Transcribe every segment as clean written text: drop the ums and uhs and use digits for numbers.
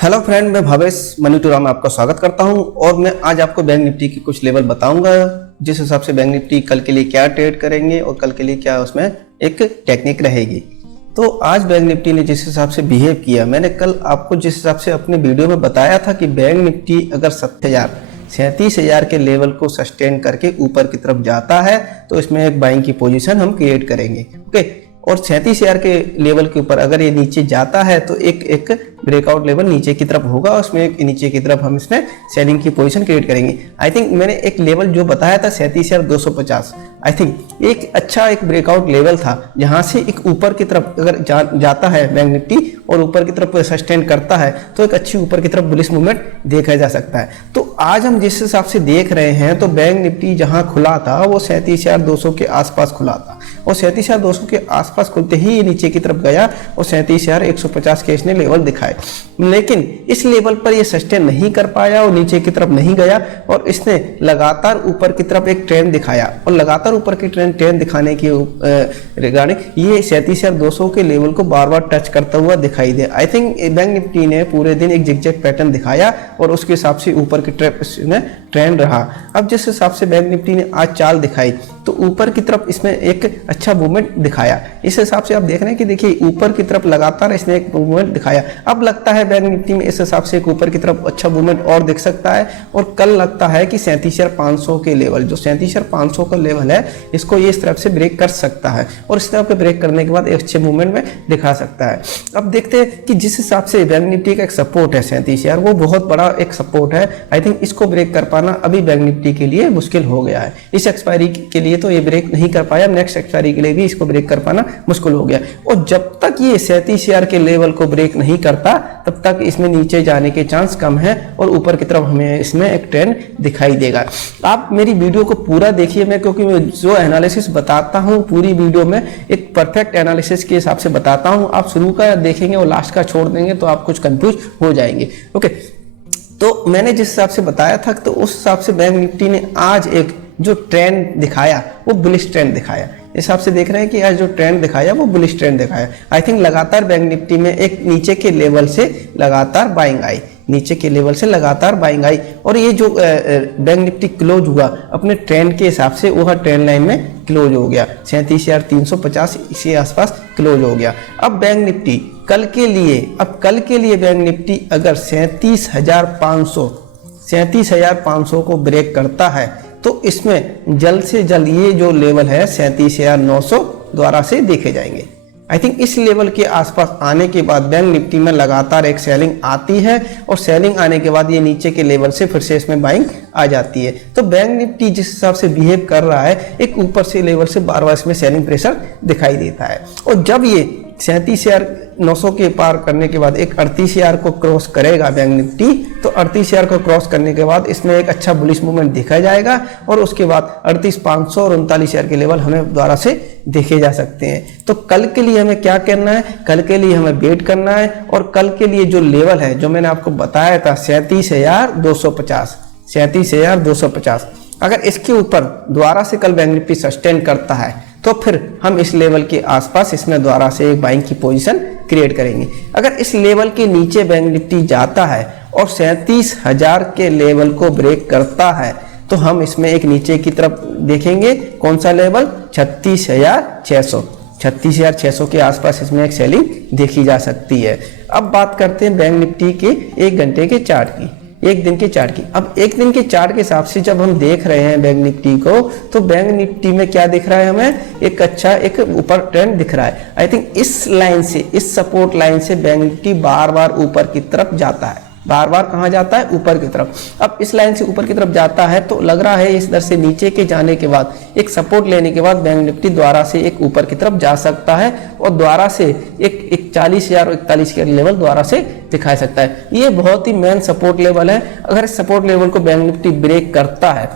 Hello friend, मैं भावेश मनीटूरा में आपका स्वागत करता हूं और मैं आज आपको बैंक निफ्टी की कुछ लेवल बताऊंगा जिस हिसाब से बैंक निफ्टी कल के लिए क्या ट्रेड करेंगे और कल के लिए क्या उसमें एक टेक्निक रहेगी। तो आज बैंक निफ्टी ने जिस हिसाब से बिहेव किया, मैंने कल आपको जिस हिसाब से अपने वीडियो में बताया था कि बैंक निफ्टी अगर 37,000 के लेवल को सस्टेन करके ऊपर की तरफ जाता है तो इसमें एक बाइंग की पोजीशन हम क्रिएट करेंगे। ओके, और 37,000 के लेवल के ऊपर अगर ये नीचे जाता है तो एक ब्रेकआउट लेवल नीचे की तरफ होगा, उसमें एक नीचे की तरफ हम इसमें सेलिंग की पोजीशन क्रिएट करेंगे। आई थिंक मैंने एक लेवल जो बताया था 37,250, आई थिंक एक अच्छा एक ब्रेकआउट लेवल था जहां से एक ऊपर की तरफ अगर जाता है बैंक निफ्टी और ऊपर की तरफ सस्टेन करता है तो एक अच्छी ऊपर की तरफ बुलिश मूवमेंट देखा जा सकता है। तो आज हम जिस हिसाब से देख रहे हैं तो बैंक निफ्टी जहां खुला था वो 37,200 के आसपास खुला था और 37,200 के आसपास खुलते ही ये नीचे की तरफ गया और 37,150 के इसने लेवल दिखाए, लेकिन इस लेवल पर ये सस्टेन नहीं कर पाया और नीचे की तरफ नहीं गया और इसने लगातार ऊपर की तरफ एक ट्रेंड दिखाया और लगातार ऊपर की ट्रेंड दिखाने की रिगार्डिंग ये 37,200 के लेवल को बार बार टच करता हुआ दिखाई दे। आई थिंक बैंक निफ्टी ने पूरे दिन एक जिगजैग पैटर्न दिखाया और उसके हिसाब से ऊपर की ट्रेंड रहा। अब जिस हिसाब से बैंक निफ्टी ने आज चाल दिखाई तो ऊपर की तरफ इसमें एक अच्छा मूवमेंट दिखाया। इस हिसाब से आप देख रहे हैं कि देखिए ऊपर की तरफ लगातार इसने एक मूवमेंट दिखाया। अब लगता है बैंक निफ्टी में इस हिसाब से एक ऊपर की तरफ अच्छा मूवमेंट और दिख सकता है और कल लगता है कि 37,500 के लेवल, जो 37,500 का लेवल है, इसको ये इस तरफ से ब्रेक कर सकता है और इस तरफ ब्रेक करने के बाद एक अच्छे मूवमेंट में दिखा सकता है। अब देखते हैं कि जिस हिसाब से बैंक निफ्टी का एक सपोर्ट है 37,000, वो बहुत बड़ा एक सपोर्ट है। आई थिंक इसको ब्रेक कर पाना अभी बैंक निफ्टी के लिए मुश्किल हो गया है। इस एक्सपायरी के लिए तो ये ब्रेक नहीं कर पाया, नेक्स्ट एक्सपायरी के लिए भी इसको ब्रेक कर पाना मुश्किल हो गया और जब तक ये 37,000 के लेवल को ब्रेक नहीं करता तब तक इसमें नीचे जाने के चांस कम है और ऊपर की तरफ हमें इसमें एक ट्रेंड दिखाई देगा। आप मेरी वीडियो को पूरा देखिए, मैं क्योंकि मैं जो एनालिसिस बताता हूं पूरी वीडियो में एक परफेक्ट एनालिसिस के हिसाब से बताता हूं। आप शुरू का देखेंगे और लास्ट का छोड़ देंगे तो आप कुछ कंफ्यूज हो जाएंगे। ओके, तो मैंने जिस हिसाब से बताया था तो उस हिसाब से बैंक निफ्टी ने आज एक जो ट्रेंड दिखाया वो बुलिश ट्रेंड दिखाया। इस हिसाब से देख रहे हैं कि आज जो ट्रेंड दिखाया वो बुलिश ट्रेंड दिखाया। आई थिंक लगातार बैंक निफ्टी में एक नीचे के लेवल से लगातार बाइंग आई, नीचे के लेवल से लगातार बाइंग आई और ये जो बैंक निफ्टी क्लोज हुआ अपने ट्रेंड के हिसाब से वह ट्रेंड लाइन में क्लोज हो गया, 37,350 इसी आसपास क्लोज हो गया। अब बैंक निफ्टी कल के लिए बैंक निफ्टी अगर 37,500 को ब्रेक करता है तो इसमें जल्द से जल्द ये जो लेवल है 37,900 द्वारा से देखे जाएंगे। आई थिंक इस लेवल के आसपास आने के बाद बैंक निफ्टी में लगातार एक सेलिंग आती है और सेलिंग आने के बाद ये नीचे के लेवल से फिर से इसमें बाइंग आ जाती है। तो बैंक निफ्टी जिस हिसाब से बिहेव कर रहा है एक ऊपर से लेवल से बार बार इसमें सेलिंग प्रेशर दिखाई देता है और जब ये 37,900 के पार करने के बाद एक 38,000 को क्रॉस करेगा बैंक निफ्टी, तो 38,000 को क्रॉस करने के बाद इसमें एक अच्छा बुलिश मूवमेंट दिखा जाएगा और उसके बाद 38,500 और 39,000 के लेवल हमें द्वारा से देखे जा सकते हैं। तो कल के लिए हमें क्या करना है, कल के लिए हमें वेट करना है और कल के लिए जो लेवल है जो मैंने आपको बताया था 37,250, अगर इसके ऊपर द्वारा से कल बैंक निफ्टी सस्टेन करता है तो फिर हम इस लेवल के आसपास इसमें द्वारा से एक बाइंग की पोजीशन क्रिएट करेंगे। अगर इस लेवल के नीचे बैंक निफ्टी जाता है और 37,000 के लेवल को ब्रेक करता है तो हम इसमें एक नीचे की तरफ देखेंगे। कौन सा लेवल? 36,600 के आसपास इसमें एक सेलिंग देखी जा सकती है। अब बात करते हैं बैंक निफ्टी के 1 घंटे के चार्ट की, 1 दिन के चार्ट की। अब 1 दिन के चार्ट के हिसाब से जब हम देख रहे हैं बैंक निफ्टी को तो बैंक निफ्टी में क्या दिख रहा है, हमें एक अच्छा एक ऊपर ट्रेंड दिख रहा है। आई थिंक इस लाइन से, इस सपोर्ट लाइन से बैंक निफ्टी बार बार ऊपर की तरफ जाता है, बार बार कहाँ जाता है? ऊपर की तरफ। अब इस लाइन से ऊपर की तरफ जाता है तो लग रहा है इस दर से नीचे के जाने के बाद एक सपोर्ट लेने के बाद बैंक निफ्टी द्वारा से एक ऊपर की तरफ जा सकता है और द्वारा से एक 40,000 और 41 के लेवल द्वारा से दिखा सकता है। ये बहुत ही मेन सपोर्ट लेवल है। अगर इस सपोर्ट लेवल को बैंक निफ्टी ब्रेक करता है,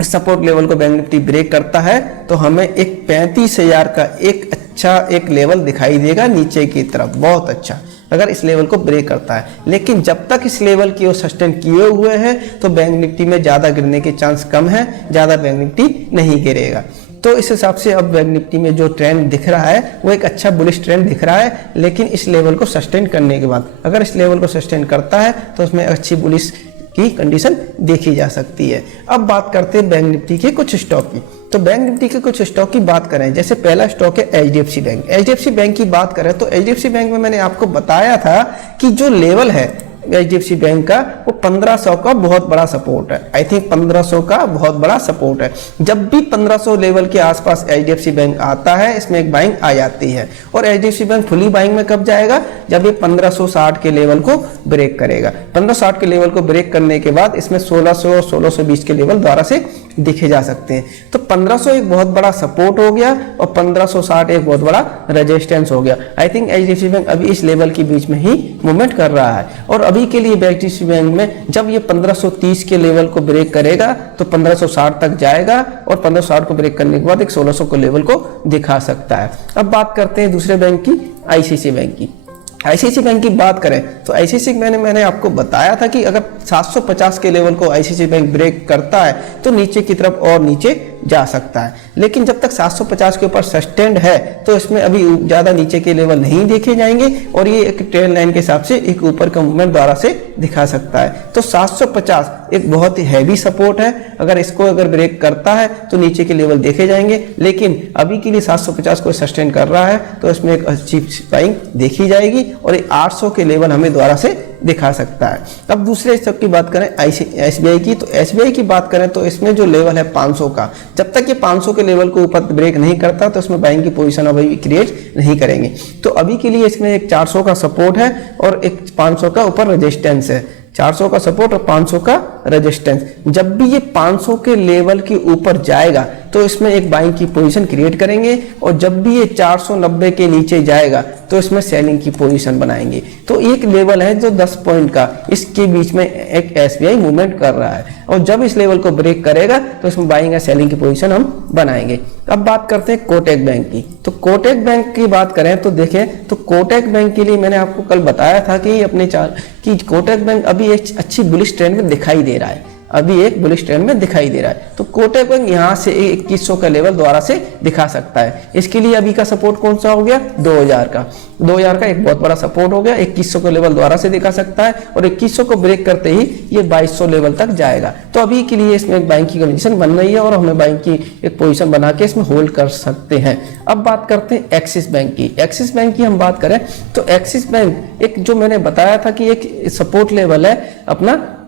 इस सपोर्ट लेवल को बैंक निफ्टी ब्रेक करता है तो हमें एक 35,000 का एक अच्छा एक लेवल दिखाई देगा नीचे की तरफ, बहुत अच्छा, अगर इस लेवल को ब्रेक करता है। लेकिन जब तक इस लेवल की वो सस्टेन किए हुए हैं तो बैंक निफ्टी में ज़्यादा गिरने के चांस कम है, ज़्यादा बैंक निफ्टी नहीं गिरेगा। तो इस हिसाब से अब बैंक निफ्टी में जो ट्रेंड दिख रहा है वो एक अच्छा बुलिश ट्रेंड दिख रहा है, लेकिन इस लेवल को सस्टेन करने के बाद अगर इस लेवल को सस्टेन करता है तो उसमें अच्छी बुलिश की कंडीशन देखी जा सकती है। अब बात करते हैं बैंक निफ्टी के कुछ स्टॉक की। तो बैंक निफ्टी के कुछ स्टॉक की बात करें, जैसे पहला स्टॉक है एचडीएफसी बैंक। एचडीएफसी बैंक की बात करें तो एचडीएफसी बैंक में मैंने आपको बताया था कि जो लेवल है एचडीएफसी बैंक का वो 1500 का बहुत बड़ा सपोर्ट है। आई थिंक 1500 का बहुत बड़ा सपोर्ट है। जब भी 1500 लेवल के आसपास एचडीएफसी बैंक आता है इसमें एक बाइंग आ जाती है, और एचडीएफसी बैंक फुली बाइंग में कब जाएगा, जब ये 1560 के लेवल को ब्रेक करेगा। 1560 के लेवल को ब्रेक करने के बाद इसमें 1600 और 1620 के लेवल द्वारा से देखे जा सकते हैं। तो 1500 एक बहुत बड़ा सपोर्ट हो गया और 1560 एक बहुत बड़ा रेजिस्टेंस हो गया। आई थिंक एचडीएफसी बैंक अभी इस लेवल के बीच में ही मूवमेंट कर रहा है, और अभी के लिए एचडीएफसी बैंक में जब ये 1530 के लेवल को ब्रेक करेगा तो 1560 तक जाएगा, और 1560 को ब्रेक करने के बाद एक 1600 को लेवल को दिखा सकता है। अब बात करते हैं दूसरे बैंक की, आईसीआईसीआई बैंक की। आईसीआईसीआई बैंक की बात करें तो आईसीआईसीआई मैंने आपको बताया था कि अगर 750 के लेवल को आईसीआईसीआई बैंक ब्रेक करता है तो नीचे की तरफ और नीचे जा सकता है, लेकिन जब तक 750 के ऊपर सस्टेंड है तो इसमें अभी ज़्यादा नीचे के लेवल नहीं देखे जाएंगे, और ये एक ट्रेंड लाइन के हिसाब से एक ऊपर का मूवमेंट द्वारा से दिखा सकता है। तो 750 एक बहुत ही हैवी सपोर्ट है, अगर इसको अगर ब्रेक करता है तो नीचे के लेवल देखे जाएंगे, लेकिन अभी के लिए 750 को सस्टेन कर रहा है तो इसमें एक अच्छी बाइंग देखी जाएगी, और 800 के लेवल हमें द्वारा से दिखा सकता है। अब दूसरे स्टॉक की बात करें एसबीआई की, तो एसबीआई की बात करें तो इसमें जो लेवल है 500 का, जब तक ये 500 के लेवल को ऊपर ब्रेक नहीं करता तो इसमें बाइंग की पोजीशन अभी क्रिएट नहीं करेंगे। तो अभी के लिए इसमें एक 400 का सपोर्ट है और एक 500 का ऊपर रेजिस्टेंस है। 400 का सपोर्ट और 500 का रेजिस्टेंस। जब भी ये 500 के लेवल के ऊपर जाएगा तो इसमें एक बाइंग की पोजीशन क्रिएट करेंगे, और जब भी ये 490 के नीचे जाएगा तो इसमें सेलिंग की पोजीशन बनाएंगे। तो एक लेवल है जो 10 पॉइंट का, इसके बीच में एक एसबीआई मूवमेंट कर रहा है, और जब इस लेवल को ब्रेक करेगा तो इसमें बाइंग या सेलिंग की पोजीशन हम बनाएंगे। अब बात करते हैं कोटक बैंक की। तो कोटक बैंक की बात करें तो देखें तो कोटक बैंक के लिए मैंने आपको कल बताया था कि अपने कि कोटक बैंक अभी एक अच्छी बुलिश ट्रेंड में दिखाई दे रहा है, अभी एक बुलिश ट्रेंड में दिखाई दे रहा है। तो कोटक बैंक यहाँ से 2100 का लेवल द्वारा से दिखा सकता है। इसके लिए अभी का सपोर्ट कौन सा हो गया, 2000 का। 2000 का एक बहुत बड़ा सपोर्ट हो गया, 2100 के लेवल द्वारा से दिखा सकता है, और 2100 को ब्रेक करते ही ये 2200 लेवल तक जाएगा। तो अभी के लिए इसमें एक बाइंग की कंडीशन बन रही है, और हमें बाइंग की एक पोजीशन बना के इसमें होल्ड कर सकते हैं। अब बात करते हैं एक्सिस बैंक की। एक्सिस बैंक की हम बात करें तो एक्सिस बैंक एक जो मैंने बताया था कि एक सपोर्ट लेवल है अपना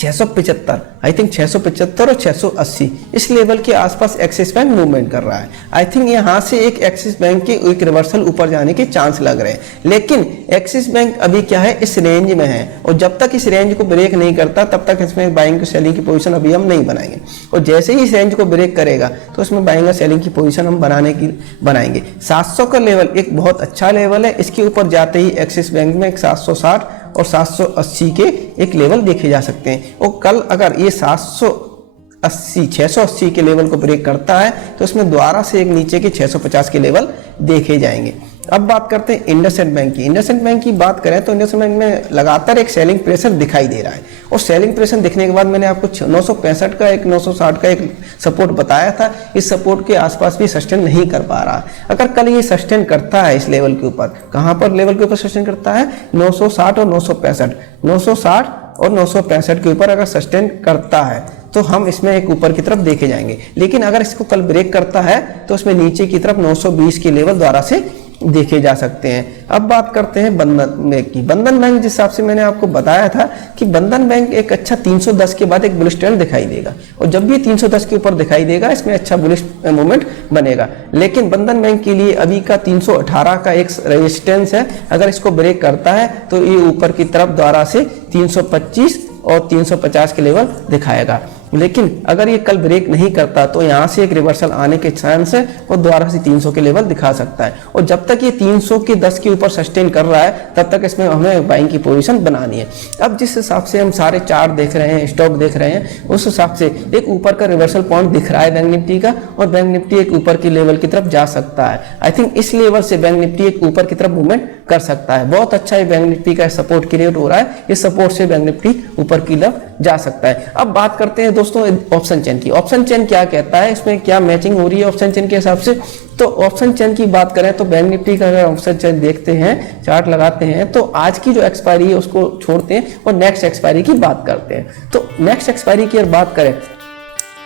675, आई थिंक 675 और 680 इस लेवल के आसपास एक्सिस बैंक मूवमेंट कर रहा है। आई थिंक यहाँ से एक एक्सिस बैंक के एक रिवर्सल ऊपर जाने के चांस लग रहे हैं, लेकिन एक्सिस बैंक अभी क्या है, इस रेंज में है, और जब तक इस रेंज को ब्रेक नहीं करता तब तक इसमें बाइंग की सेलिंग की पोजीशन अभी हम नहीं बनाएंगे, और जैसे ही इस रेंज को ब्रेक करेगा तो इसमें बाइंग और सेलिंग की पोजीशन हम बनाएंगे। 700 का लेवल एक बहुत अच्छा लेवल है, इसके ऊपर जाते ही एक्सिस बैंक में एक 760 और 780 के एक लेवल देखे जा सकते हैं। और कल अगर ये 680 के लेवल को ब्रेक करता है तो इसमें दोबारा से एक नीचे के 650 के लेवल देखे जाएंगे। अब बात करते हैं इंडसइंड बैंक की। इंडसइंड बैंक की बात करें तो इंडसइंड बैंक में लगातार एक सेलिंग प्रेशर दिखाई दे रहा है, और सेलिंग प्रेशर दिखने के बाद मैंने आपको 965 का एक 960 का एक सपोर्ट बताया था। इस सपोर्ट के आसपास भी सस्टेन नहीं कर पा रहा। अगर कल ये सस्टेन करता है इस लेवल के ऊपर, कहाँ पर लेवल के ऊपर सस्टेन करता है, 960 और 965, 960 और 965 के ऊपर अगर सस्टेन करता है तो हम इसमें एक ऊपर की तरफ देखे जाएंगे। लेकिन अगर इसको कल ब्रेक करता है तो इसमें नीचे की तरफ 920 के लेवल द्वारा से देखे जा सकते हैं। अब बात करते हैं बंधन बैंक की। बंधन बैंक जिस हिसाब से मैंने आपको बताया था कि बंधन बैंक एक अच्छा 310 के बाद एक बुलिश ट्रेंड दिखाई देगा, और जब भी 310 के ऊपर दिखाई देगा इसमें अच्छा बुलिश मूवमेंट बनेगा। लेकिन बंधन बैंक के लिए अभी का 318 का एक रेजिस्टेंस है, अगर इसको ब्रेक करता है तो ये ऊपर की तरफ द्वारा से 325 और 350 के लेवल दिखाएगा। लेकिन अगर ये कल ब्रेक नहीं करता तो यहाँ से एक रिवर्सल आने के चांस है, और दोबारा से 300 के लेवल दिखा सकता है। और जब तक ये 300 के 10 के ऊपर सस्टेन कर रहा है तब तक इसमें हमें बाइंग की पोजीशन बनानी है। अब जिस हिसाब से हम सारे चार्ट देख रहे हैं, स्टॉक देख रहे हैं, उस हिसाब से एक ऊपर का रिवर्सल पॉइंट दिख रहा है बैंक निफ्टी का, और बैंक निफ्टी एक ऊपर की लेवल की तरफ जा सकता है। आई थिंक इस लेवल से बैंक निफ्टी एक ऊपर की तरफ मूवमेंट कर सकता है। बहुत अच्छा है बैंक निफ्टी का सपोर्ट क्रिएट हो रहा है, इस सपोर्ट से बैंक निफ्टी ऊपर की तरफ जा सकता है। अब बात करते हैं दोस्तों ऑप्शन चेन की। ऑप्शन चेन क्या कहता है, इसमें क्या मैचिंग हो रही है ऑप्शन चेन के हिसाब से। तो ऑप्शन चेन की बात करें तो बैंक निफ्टी का अगर ऑप्शन चेन देखते हैं, चार्ट लगाते हैं, तो आज की जो एक्सपायरी है उसको छोड़ते हैं और नेक्स्ट एक्सपायरी की बात करते हैं। तो नेक्स्ट एक्सपायरी की अगर बात करें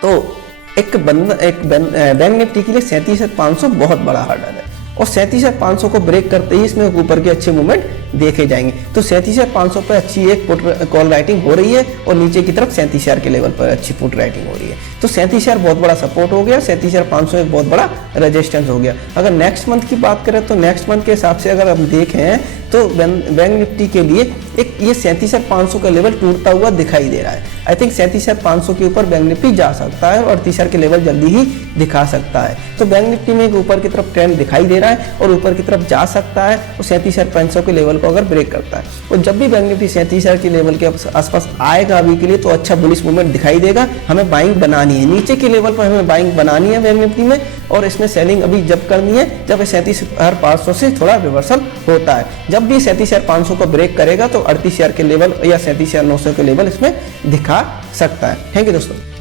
तो एक बैंक निफ्टी के लिए 37,500 बहुत बड़ा हर्डल है और 37,500 को ब्रेक करते ही इसमें ऊपर के अच्छे मूवमेंट देखे जाएंगे। तो 37,500 पर अच्छी एक पुट कॉल राइटिंग हो रही है और नीचे की तरफ 37,000 के लेवल पर अच्छी पुट राइटिंग हो रही है। तो 37,000 बहुत बड़ा सपोर्ट हो गया, 37,500 एक बहुत बड़ा रेजिस्टेंस हो गया। अगर नेक्स्ट मंथ की बात करें तो नेक्स्ट मंथ के हिसाब से अगर हम देखें तो बैंक निफ्टी के लिए एक ये 37,500 का लेवल टूटता हुआ दिखाई दे रहा है। आई थिंक 37,500 के ऊपर बैंक निफ्टी जा सकता है और 38,000 के लेवल जल्दी ही दिखा सकता है। तो बैंक निफ्टी में एक ऊपर की तरफ ट्रेंड दिखाई दे रहा है और ऊपर की तरफ जा सकता है और 37,500 के लेवल को अगर ब्रेक करता है और जब भी बैंक निफ्टी 37,000 के लेवल के आसपास आएगा अभी के लिए तो अच्छा बुलिश मूवमेंट दिखाई देगा। हमें बाइंग बनानी है, नीचे के लेवल पर हमें बाइंग बनानी है बैंक निफ्टी में और इसमें सेलिंग अभी जब करनी है जब 37,500 से थोड़ा रिवर्सल होता है। जब भी 37,500 को ब्रेक करेगा तो 38,000 के लेवल या 37,900 के लेवल इसमें दिखा सकता है। थैंक यू दोस्तों।